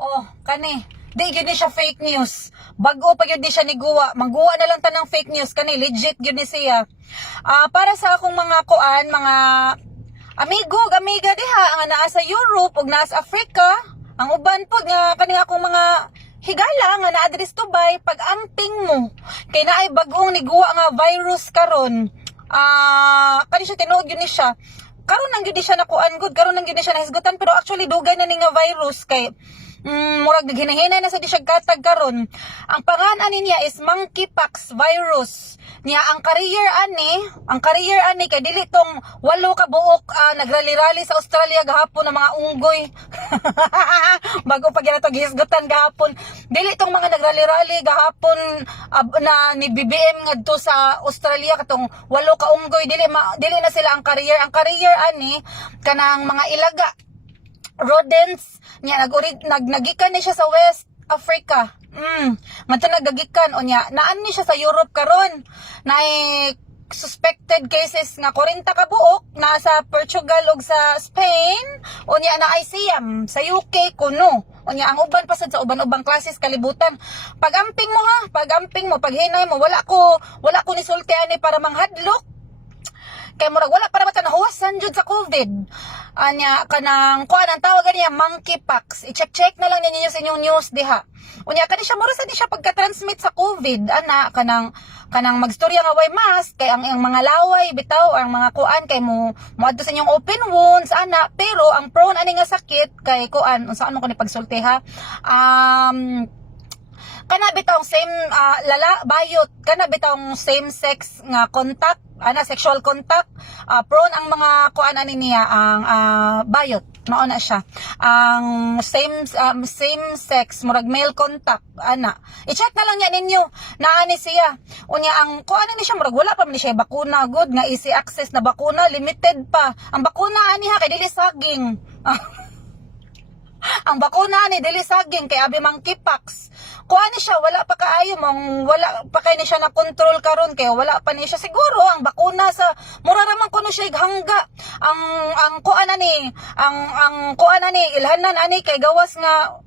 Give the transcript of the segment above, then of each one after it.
Oh, kani. Di gyud ni siya fake news. Bago pa gyud ni siya ni Guwa. Magguwa na lang tanang fake news kani, legit gyud ni siya. Para sa akong mga kuan, mga amigo, amiga diha nga naa sa Europe ug naa sa Africa, ang uban pod nga kani akong mga higala nga naa diri sa Dubai, pag amping mo kay naay bagong ni Guwa nga virus karon. Kani siya tinuod gyud ni siya. Karon nang gyud siya nakuan good, karon nang gyud siya nahisgutan, pero actually dugay na ni nga virus kay murag naghinay-hinay na sa di siya katag karon. Ang pangalan niya is monkeypox virus. Niya ang career ani kay dili tong 8 ka buok nagrali-rally sa Australia gahapon ng mga unggoy. Bago pa gyud to gihisgutan gahapon. Dili tong mga nagrali-rally gahapon na ni BBM ngadto sa Australia katong 8 ka unggoy, dili na sila ang career. Ang career ani kanang mga ilaga, rodents niya nagikan ni siya sa West Africa. Manta nagagikan o niya naan ni siya sa Europe karon. Naay suspected cases nga 40 ka buok nasa Portugal ug sa Spain o niya na ICM sa UK kuno. O niya ang uban pa sad sa uban-ubang klases kalibutan. Pag-amping mo, paghinay mo, wala ko ni sulti ani para manghadlok. Kay murag wala para mata nahuwasan jud sa COVID. Anya kanang kuan ang tawag niya monkeypox. I-check na lang ninyo sa inyong news diha. Unya kani siya mura sa di siya pagka-transmit sa COVID ana kanang magstorya nga way mask kay ang mga laway bitaw ang mga kuan kay mo adto sa inyong open wounds ana, pero ang prone ani nga sakit kay kuan unsaan mo kani pagsulti ha. Kana bitong same bayot, kana bitong same sex nga contact, sexual contact, prone ang mga kuan ani niya ang bayot, mao na siya. Ang same sex murag male contact i-check na lang niya ninyo naa ni siya. Unya ang kuan ani siya murag wala pa man siya bakuna good nga easy access na bakuna, limited pa. Ang bakuna ani ha kay dili saging. Ang bakuna ni dili saging kay abi monkeypox. Kuha ni siya, wala pa kaayo mong, wala pa kay ni siya na control karon kay wala pa ni siya siguro ang bakuna sa mura raman kuno siya hangga. Ang kuha na ni, ang kuha na ni ilhanan ani kay gawas nga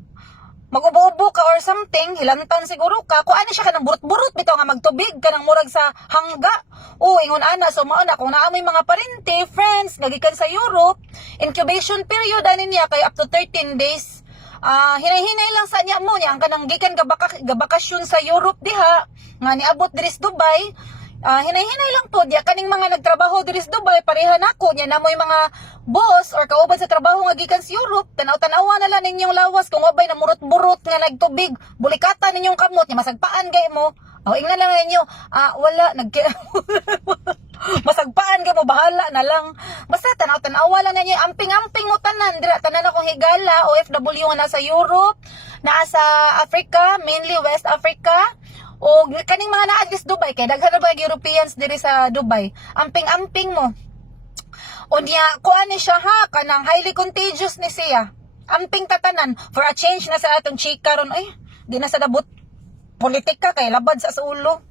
magubo-ubo ka or something, hilantan siguro ka. Kuha ni siya kanang burot-burot bitaw nga magtubig kanang murag sa hangga. Ingon ana so mao na kung naa may mga parente, friends nagikan sa Europe, incubation period ani niya kay up to 13 days. Hinay-hinay lang sa niya mo niya ang kanang gikan gabakasyon sa Europe diha nga niabot diri sa Dubai. Hinay-hinay lang po diya kaning mga nagtrabaho diri sa Dubai pareha nako niya na mo'y mga boss or kauban sa trabaho nga gikan sa Europe, tanaw-tanawa na lang ninyong lawas kung wabay na murot-burot nga nagtubig, bulikata ninyong kamot niya masagpaan gay mo. Ingnan lang ninyo, wala masagpaan ka mo, bahala na lang. Basta tanaw-tanawa lang ninyo, amping-amping mo tanan, tanan akong higala, OFW nga nasa Europe, nasa Africa, mainly West Africa, o kaning mga naadis Dubai, kay daghan na ba Europeans diri sa Dubai, amping-amping mo. O niya, kuha ni siya ha, kanang highly contagious ni siya. Amping tatanan, for a change na sa atong chika ron, di na sa dabot politika kay labad sa ulo.